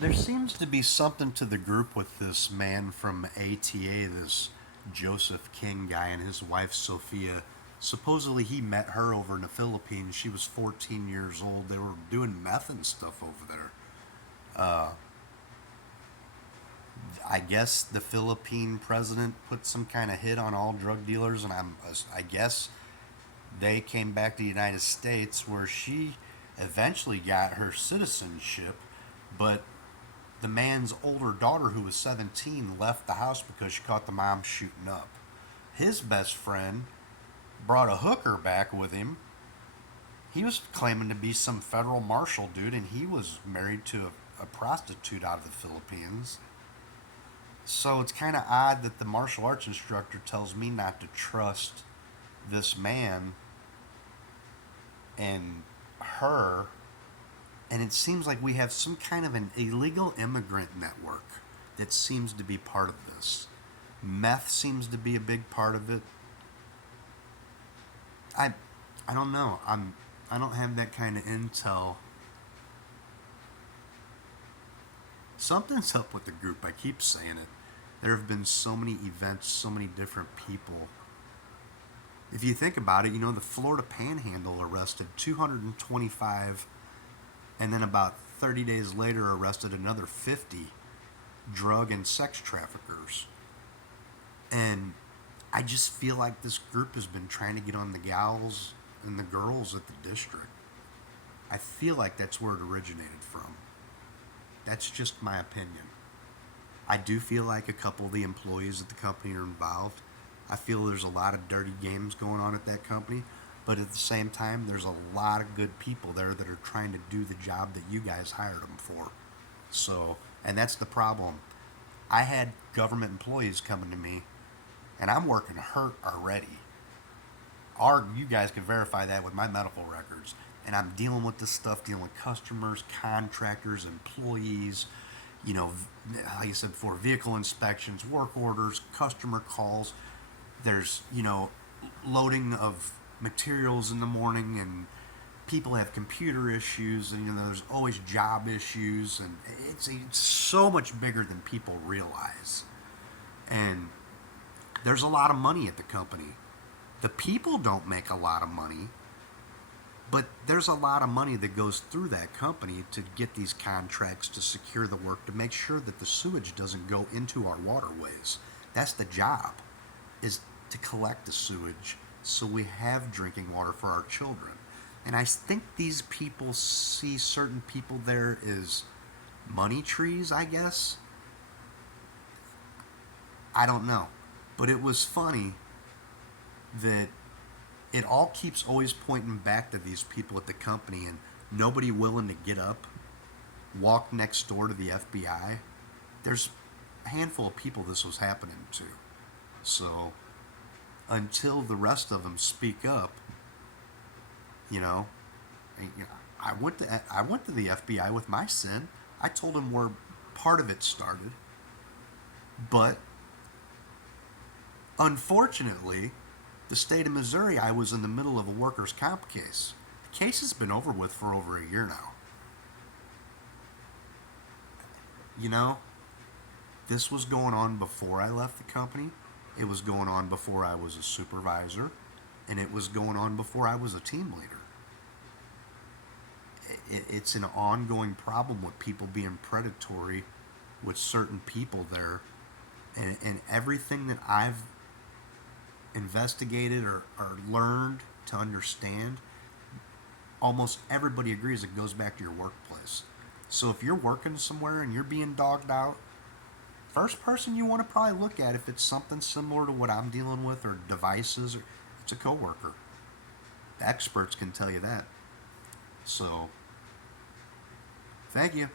There seems to be something to the group with this man from ATA, this Joseph King guy, and his wife Sophia. Supposedly, he met her over in the Philippines. She was 14 years old. They were doing meth and stuff over there. I guess the Philippine president put some kind of hit on all drug dealers, and I guess they came back to the United States where she eventually got her citizenship, but the man's older daughter, who was 17, left the house because she caught the mom shooting up. His best friend brought a hooker back with him. He was claiming to be some federal marshal dude, and he was married to a prostitute out of the Philippines. So it's kind of odd that the martial arts instructor tells me not to trust this man and her. And it seems like we have some kind of an illegal immigrant network that seems to be part of this. Meth seems to be a big part of it. I I don't know. I don't have that kind of intel. Something's up with the group. I keep saying it. There have been so many events, so many different people. If you think about it, the Florida Panhandle arrested 225, and then about 30 days later arrested another 50 drug and sex traffickers. And I just feel like this group has been trying to get on the gals and the girls at the district. I feel like that's where it originated from. That's just my opinion. I do feel like a couple of the employees at the company are involved. I feel there's a lot of dirty games going on at that company, but at the same time, there's a lot of good people there that are trying to do the job that you guys hired them for. So, and that's the problem. I had government employees coming to me, and I'm working hurt already. You guys can verify that with my medical records. And I'm dealing with this stuff, dealing with customers, contractors, employees, like I said before, vehicle inspections, work orders, customer calls. There's, loading of materials in the morning, and people have computer issues, and, there's always job issues, and it's so much bigger than people realize. And there's a lot of money at the company. The people don't make a lot of money, but there's a lot of money that goes through that company to get these contracts, to secure the work, to make sure that the sewage doesn't go into our waterways. That's the job, is to collect the sewage so we have drinking water for our children. And I think these people see certain people there as money trees, I guess. I don't know. But it was funny that it all keeps always pointing back to these people at the company, and nobody willing to get up, walk next door to the FBI. There's a handful of people this was happening to. So until the rest of them speak up, you know, I went to the FBI with my sin. I told them where part of it started, but unfortunately, the state of Missouri, I was in the middle of a workers' comp case. The case has been over with for over a year now. You know, this was going on before I left the company. It was going on before I was a supervisor. And it was going on before I was a team leader. It's an ongoing problem with people being predatory with certain people there. And everything that I've investigated or learned to understand, almost everybody agrees it goes back to your workplace. So if you're working somewhere and you're being dogged out, first person you want to probably look at, if it's something similar to what I'm dealing with or devices, or it's a coworker. The experts can tell you that. So, thank you.